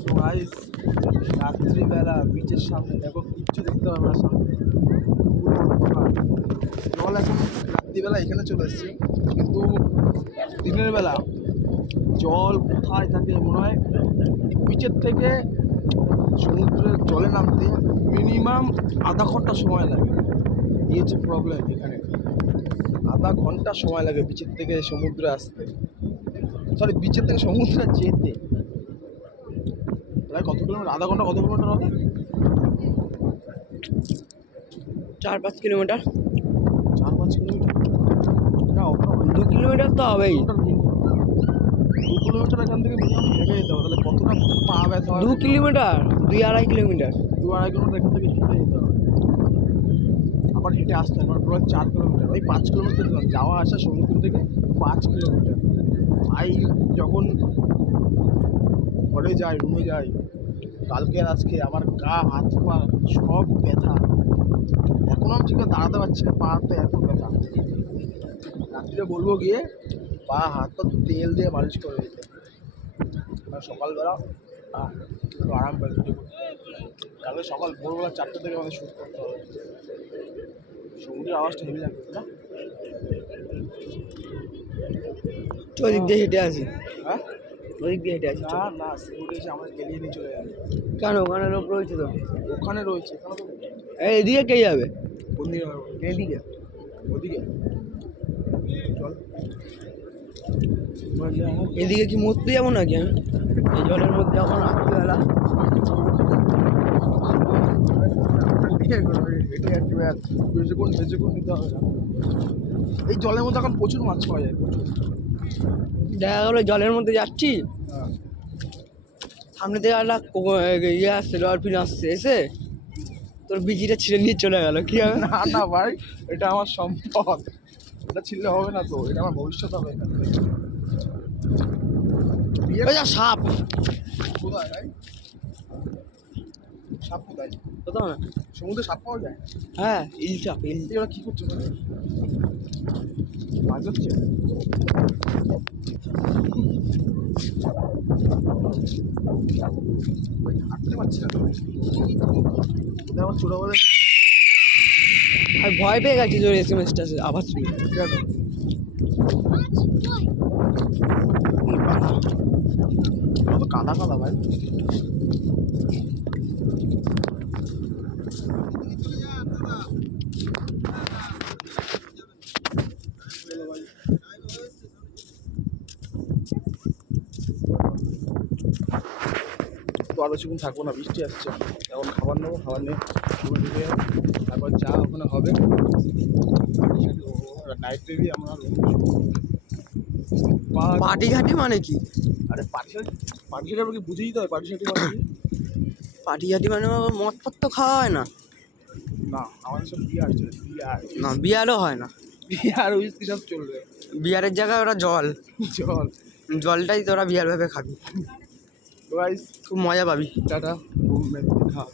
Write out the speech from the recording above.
So guys, রাত্রিবেলা বিচের সামনে দেখো, কিচ্ছু দেখতে পাবে না সামনে, পুরো অন্ধকার। জল এখন রাত্রিবেলা এখানে চলে এসছে, কিন্তু দিনের বেলা জল কোথায় থাকে মনে হয় বিচের থেকে সমুদ্রের জলে নামতে মিনিমাম আধা ঘন্টা সময় লাগে। এই হচ্ছে প্রবলেম এখানে, আধা ঘন্টা সময় লাগে বিচের থেকে সমুদ্রে আসতে, সরি বিচের থেকে সমুদ্রে যেতে। প্রায় কত কিলোমিটার, আধা ঘন্টা কত কিলোমিটার হবে? 4-5 কিলোমিটার। 4-5 কিলোমিটার না, 2 কিলোমিটার তো হবেই। 2 কিলোমিটার এখান থেকে মিনিমাম হেঁটে যেতে হবে, তাহলে কতটা পা ব্যথা হয়। 2 কিলোমিটার, 2-2.5 কিলোমিটার। 2-2.5 কিলোমিটার এখান থেকে হেঁটে যেতে হবে, আবার হেঁটে আসতে হবে, পুরো 4 কিলোমিটার। ওই 5 কিলোমিটার দিলাম, যাওয়া আসা সমুদ্র থেকে 5 কিলোমিটার। ভাই যখন ঘরে যাই, রুমে যাই, কালকে আর আজকে আমার গা হাত পা সব ব্যথা। এখনো আমি ঠিক দাঁড়াতে পারছি না, পা হাতে এত ব্যথা। রাত্রিরে বলবো গিয়ে পা হাত পা তেল দিয়ে মালিশ করে দিতে, আর সকালবেলা একটু আরাম পাই। কালকে সকাল ভোরবেলা 4টে থেকে আমাদের শ্যুট করতে হবে। সমুদ্রের আওয়াজটা হেভি লাগবে না? ওদিক দিয়ে হেঁটে আসি। হ্যাঁ, ওদিক দিয়ে হেঁটে আসি। না না, সিকিউরিটি এসে আমাদের কেলিয়ে নিয়ে চলে যাবে। কেন? ওখানে লোক রয়েছে তো। ওখানে রয়েছে, এখানে তো। এদিকে কে যাবে? কোন দিকে? এদিকে। ওদিকে চল। এদিকে কি মরতে যাবো নাকি আমি? এই জলের মধ্যে এখন রাত্রিবেলা। বেশিক্ষণ নিতে হবে না। এই জলের মধ্যে এখন প্রচুর মাছ পাওয়া যায়, প্রচুর। দেখা গেলো জলের মধ্যে যাচ্ছি, হ্যাঁ, সামনে থেকে একটা ইয়ে আসছে, ডলফিন আসছে, এসে তোর বিচিটা ছিঁড়ে নিয়ে চলে গেল, কি হবে? না না ভাই, এটা আমার সম্পদ, এটা ছিললে হবে না তো, এটা আমার ভবিষ্যৎ হবে এখান থেকে। ওই যা সাপ। কোথায় ভাই? সাপ কোথায়? কোথাও না। সমুদ্রে সাপ পাওয়া যায়? হ্যাঁ, ইল সাপ, ইল। ওরা কি করছে মানে? মাছ হচ্ছে? হাঁটতে পারছি না তো, ওদের আমার ছোটবেলায় আমি ভয় পেয়ে গেছি তোর এসএমএসটা আবার শুনি। কত কাদা কাদা ভাই। তো আরো কিছুক্ষণ থাকবো না, বৃষ্টি আসছে। এখন খাবার নেবো, খাবার নিয়ে রুমে ঢুকে যাবো, তারপর যা ওখানে হবে নাইট টিভি আমরা পাটি ঘাটি মানে কি? আরে পাটি পাটি সাটি কি বুঝে দিতে হয়? পাটি সাটি মানে কি? পাটি ঘাটি মানে মদ ফদ তো খাওয়া হয় না। না, আমাদের সব বিয়ার চলে, বিয়ার। না, বিয়ারও হয় না। বিয়ার উইস্কি সব চলবে। বিয়ারের জায়গায় ওরা জল, চল জলটাই তোরা বিয়ার ভেবে খাবি, গাইস, খুব মজা পাবি। টাটা, ঘুম মেরে খাওয়া।